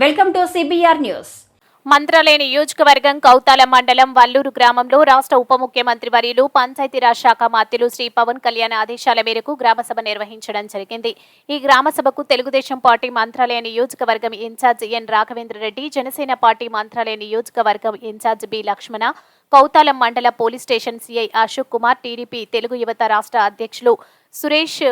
Welcome to CBR news Mantralaya నియోజకవర్గం కౌతాల మండలం వల్లూరు గ్రామంలో రాష్ట్ర ఉప ముఖ్యమంత్రి వర్యులు పంచాయతీరాజ్ శాఖ మాత్యులు శ్రీ పవన్ కళ్యాణ్ ఆదేశాల మేరకు గ్రామసభ నిర్వహించడం జరిగింది. ఈ గ్రామసభకు తెలుగుదేశం పార్టీ మంత్రాలయ నియోజకవర్గం incharge N Raghavendra Reddy Janasena party Mantralaya నియోజకవర్గం ఇన్ఛార్జ్ బి లక్ష్మణ కౌతాలం మండల police station CI Ashok Kumar TDP Telugu యువత రాష్ట్ర అధ్యక్షులు సురేష్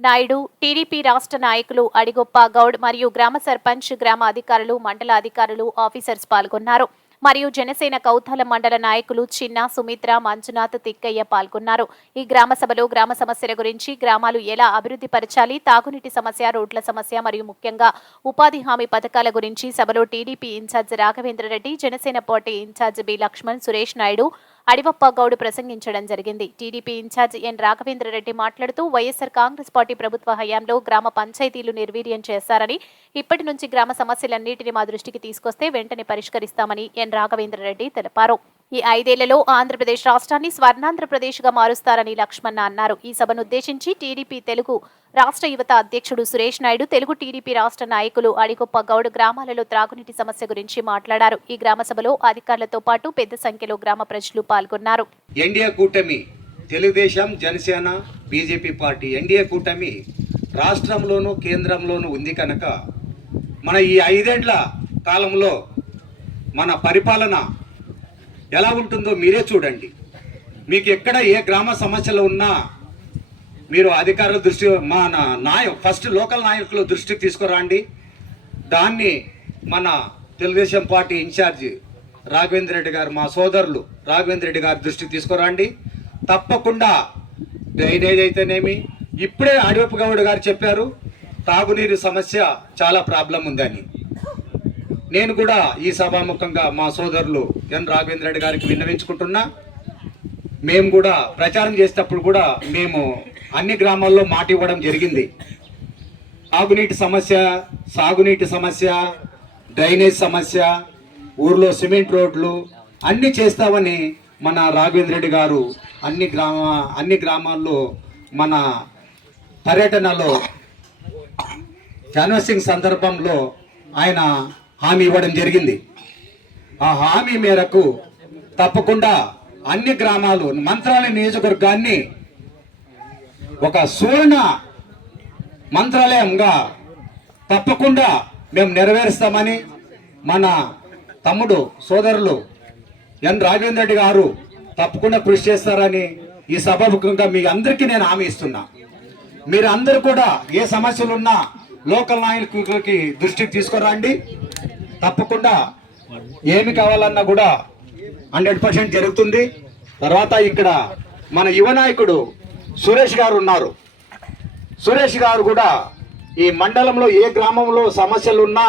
నాయుడు టీడీపీ రాష్ట్ర నాయకులు అడిగొప్ప గౌడ్ మరియు గ్రామ సర్పంచ్ గ్రామ అధికారులు మండల అధికారులు ఆఫీసర్స్ పాల్గొన్నారు. మరియు జనసేన కౌతల మండల నాయకులు చిన్న సుమిత్ర మంజునాథ్ తిక్కయ్య పాల్గొన్నారు. ఈ గ్రామ సభలో గ్రామ సమస్యల గురించి గ్రామాలు ఎలా అభివృద్ధి పరచాలి తాగునీటి సమస్య రోడ్ల సమస్య మరియు ముఖ్యంగా ఉపాధి హామీ పథకాల గురించి సభలో TDP incharge Raghavendra Reddy Janasena party incharge B Lakshman Suresh Naidu Adivappa Goud ప్రసంగించడం జరిగింది. TDP incharge N Raghavendra Reddy మాట్లాడుతూ వైఎస్సార్ కాంగ్రెస్ పార్టీ ప్రభుత్వ హయాంలో గ్రామ పంచాయతీలు నిర్వీర్యం చేశారని ఇప్పటి నుంచి గ్రామ సమస్యలన్నింటినీ మా దృష్టికి తీసుకొస్తే వెంటనే పరిష్కరిస్తామని ఎన్ రాఘవేంద్ర రెడ్డి తెలిపారు. ఈ ఐదేళ్ళలో ఆంధ్రప్రదేశ్ రాష్ట్రాన్ని స్వర్ణాంధ్రప్రదేశ్గా మారుస్తారని లక్ష్మణ అన్నారు. ఈ సభను ఉద్దేశించి టీడీపీ తెలుగు రాష్ట్ర యువత అధ్యక్షుడు సురేష్ నాయుడు తెలుగు టీడీపీ రాష్ట్ర నాయకులు అడిగొప్ప గౌడ్ గ్రామాలలో త్రాగునీటి సమస్య గురించి మాట్లాడారు. ఈ గ్రామ సభలో అధికారులతో పాటు పెద్ద సంఖ్యలో గ్రామ ప్రజలు పాల్గొన్నారు. ఎన్డీఏ కూటమి Telugu Desam Janasena BJP party NDA కూటమి రాష్ట్రంలోనూ కేంద్రంలోనూ ఉంది కనుక మన ఈ ఐదేండ్ల కాలంలో మన పరిపాలన ఎలా ఉంటుందో మీరే చూడండి. మీకు ఎక్కడ ఏ గ్రామ సమస్యలు ఉన్నా మీరు అధికారుల దృష్టి మా నా- నాయ ఫస్ట్ లోకల్ నాయకుల దృష్టికి తీసుకురండి. దాన్ని మన తెలుగుదేశం పార్టీ ఇన్ఛార్జి రాఘవేంద్ర రెడ్డి గారు మా సోదరులు రాఘవేంద్ర రెడ్డి గారి దృష్టికి తీసుకురండి. తప్పకుండా డ్రైనేజ్ అయితేనేమి? ఇప్పుడే అడివప్ప గౌడ్ గారు చెప్పారు తాగునీరు సమస్య చాలా ప్రాబ్లం ఉందని. నేను కూడా ఈ సభాముఖంగా మా సోదరులు ఎన్ రాఘవేంద్ర రెడ్డి గారికి విన్నవించుకుంటున్నా. మేము కూడా ప్రచారం చేసేటప్పుడు కూడా మేము అన్ని గ్రామాల్లో మాట ఇవ్వడం జరిగింది. తాగునీటి సమస్య సాగునీటి సమస్య డ్రైనేజ్ సమస్య ఊర్లో సిమెంట్ రోడ్లు అన్నీ చేస్తామని మన రాఘవేంద్ర రెడ్డి గారు అన్ని గ్రామ అన్ని గ్రామాల్లో మన పర్యటనలో క్యాన్వసింగ్ సందర్భంలో ఆయన హామీ ఇవ్వడం జరిగింది. ఆ హామీ మేరకు తప్పకుండా అన్ని గ్రామాలు మంత్రాలయ నియోజకవర్గాన్ని ఒక సువర్ణ మంత్రాలయంగా తప్పకుండా మేము నెరవేరుస్తామని మన తమ్ముడు సోదరులు ఎన్ రాఘవేంద్ర రెడ్డి గారు తప్పకుండా కృషి చేస్తారని ఈ సభాముఖంగా మీ అందరికీ నేను హామీ ఇస్తున్నా. మీరు అందరూ కూడా ఏ సమస్యలున్నా లోకల్ నాయకులకి దృష్టికి తీసుకురండి. తప్పకుండా ఏమి కావాలన్నా కూడా హండ్రెడ్ పర్సెంట్ జరుగుతుంది. తర్వాత ఇక్కడ మన యువ నాయకుడు సురేష్ గారు ఉన్నారు. సురేష్ గారు కూడా ఈ మండలంలో ఏ గ్రామంలో సమస్యలు ఉన్నా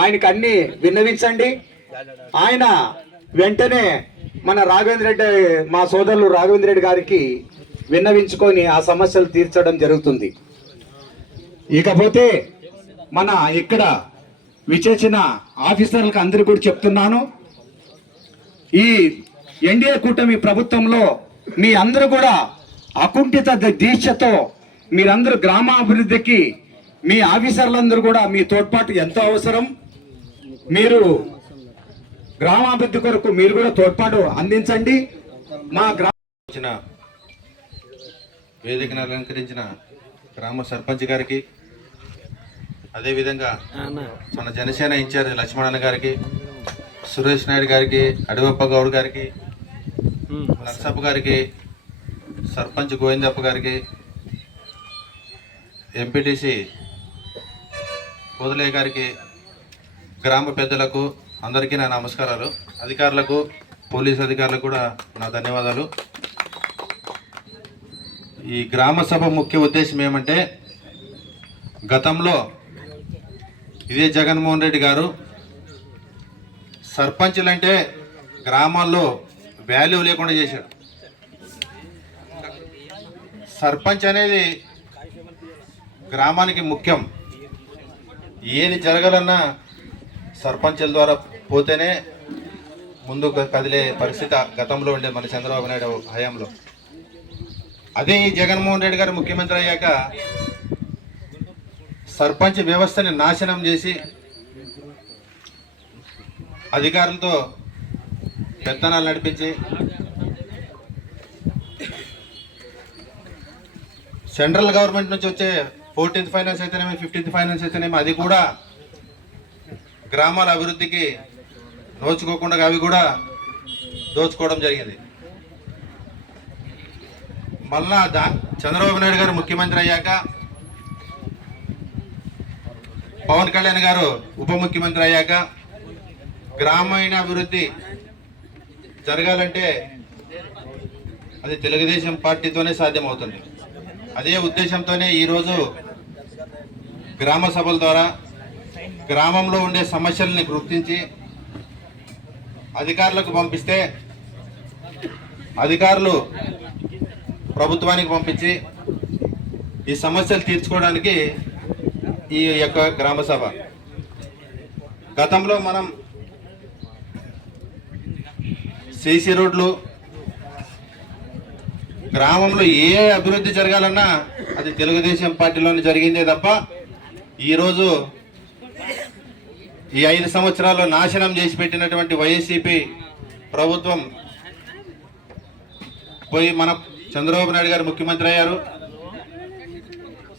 ఆయనకి అన్ని విన్నవించండి. ఆయన వెంటనే మన రాఘవేంద్ర రెడ్డి మా సోదరులు రాఘవేంద్ర రెడ్డి గారికి విన్నవించుకొని ఆ సమస్యలు తీర్చడం జరుగుతుంది. ఇకపోతే మన ఇక్కడ విచేసిన ఆఫీసర్లకు అందరికీ కూడా చెప్తున్నాను. ఈ ఎన్డీఏ కూటమి ప్రభుత్వంలో మీ అందరూ కూడా అకుంఠిత దీక్షతో మీరందరూ గ్రామాభివృద్ధికి మీ ఆఫీసర్లందరూ కూడా మీ తోడ్పాటు ఎంతో అవసరం. మీరు గ్రామాభివృద్ధి కొరకు మీరు కూడా తోడ్పాటు అందించండి. మా గ్రామ వేదికను అలంకరించిన గ్రామ సర్పంచ్ గారికి అదేవిధంగా మన జనసేన ఇన్ఛార్జ్ లక్ష్మణన్న గారికి సురేష్ నాయుడు గారికి అడివప్ప గౌడ్ గారికి నర్సప్ప గారికి సర్పంచ్ గోవిందప్ప గారికి ఎంపీటీసీ కోదలయ్య గారికి గ్రామ పెద్దలకు అందరికీ నా నమస్కారాలు. అధికారులకు పోలీస్ అధికారులకు కూడా నా ధన్యవాదాలు. ఈ గ్రామ సభ ముఖ్య ఉద్దేశం ఏమంటే గతంలో ఇదే జగన్మోహన్ రెడ్డి గారు. సర్పంచులు అంటే గ్రామాల్లో వాల్యూ లేకుండా చేశాడు. సర్పంచ్ అనేది గ్రామానికి ముఖ్యం. ఏది జరగాలన్నా సర్పంచుల ద్వారా పోతేనే ముందు కదిలే పరిస్థితి గతంలో ఉండే మన చంద్రబాబు నాయుడు హయాంలో. అదే ఈ జగన్మోహన్ రెడ్డి గారు ముఖ్యమంత్రి అయ్యాక సర్పంచ్ వ్యవస్థని నాశనం చేసి అధికారులతో పెత్తనాలు నడిపించి సెంట్రల్ గవర్నమెంట్ నుంచి వచ్చే ఫోర్టీన్త్ ఫైనాన్స్ అయితేనేమి ఫిఫ్టీన్త్ ఫైనాన్స్ అయితేనేమి అది కూడా గ్రామాల అభివృద్ధికి నోచుకోకుండా అవి కూడా దోచుకోవడం జరిగింది. మళ్ళా దా చంద్రబాబు నాయుడు గారు ముఖ్యమంత్రి అయ్యాక పవన్ కళ్యాణ్ గారు ఉప ముఖ్యమంత్రి అయ్యాక గ్రామీణ అభివృద్ధి జరగాలంటే అది తెలుగుదేశం పార్టీతోనే సాధ్యమవుతుంది. అదే ఉద్దేశంతోనే ఈరోజు గ్రామ సభల ద్వారా గ్రామంలో ఉండే సమస్యల్ని గుర్తించి అధికారులకు పంపిస్తే అధికారులు ప్రభుత్వానికి పంపించి ఈ సమస్యలు తీర్చుకోవడానికి ఈ యొక్క గ్రామ సభ. గతంలో మనం సీసీ రోడ్లు గ్రామంలో ఏ అభివృద్ధి జరగాలన్నా అది తెలుగుదేశం పార్టీలోనే జరిగిందే తప్ప ఈరోజు ఈ ఐదు సంవత్సరాలు నాశనం చేసి పెట్టినటువంటి వైఎస్సిపి ప్రభుత్వం పోయి మన చంద్రబాబు నాయుడు గారు ముఖ్యమంత్రి అయ్యారు.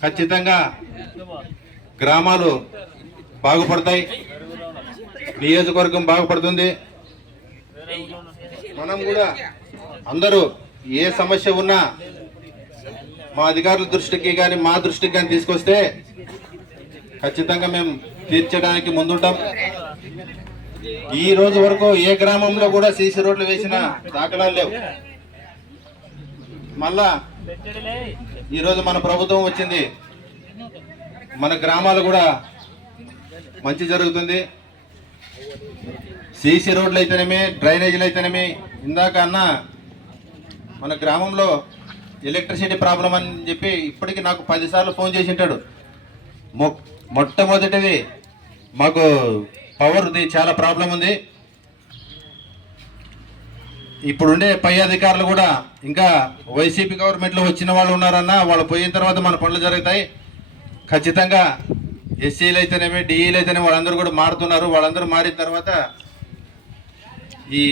ఖచ్చితంగా గ్రామాలు బాగుపడతాయి. నియోజకవర్గం బాగుపడుతుంది. మనం కూడా అందరూ ఏ సమస్య ఉన్నా మా అధికారుల దృష్టికి కానీ మా దృష్టికి కానీ తీసుకొస్తే ఖచ్చితంగా మేము తీర్చడానికి ముందుంటాం. ఈ రోజు వరకు ఏ గ్రామంలో కూడా సీసీ రోడ్లు వేసిన దాఖలాలు లేవు. మళ్ళా ఈరోజు మన ప్రభుత్వం వచ్చింది. మన గ్రామాలు కూడా మంచి జరుగుతుంది. సీసీ రోడ్లు అయితేనేమి డ్రైనేజీలు అయితేనేమి. ఇందాక అన్న మన గ్రామంలో ఎలక్ట్రిసిటీ ప్రాబ్లం అని చెప్పి ఇప్పటికి నాకు పదిసార్లు ఫోన్ చేసి ఉంటాడు. మొ మొట్టమొదటిది మాకు పవర్ది చాలా ప్రాబ్లం ఉంది. ఇప్పుడుండే పై అధికారులు కూడా ఇంకా వైసీపీ గవర్నమెంట్లో వచ్చిన వాళ్ళు ఉన్నారన్నా వాళ్ళు పోయిన తర్వాత మన పనులు జరుగుతాయి. ఖచ్చితంగా ఎస్సీలు అయితేనేమి డిఈలు అయితేనే వాళ్ళందరూ కూడా మారుతున్నారు. వాళ్ళందరూ మారిన తర్వాత ఈ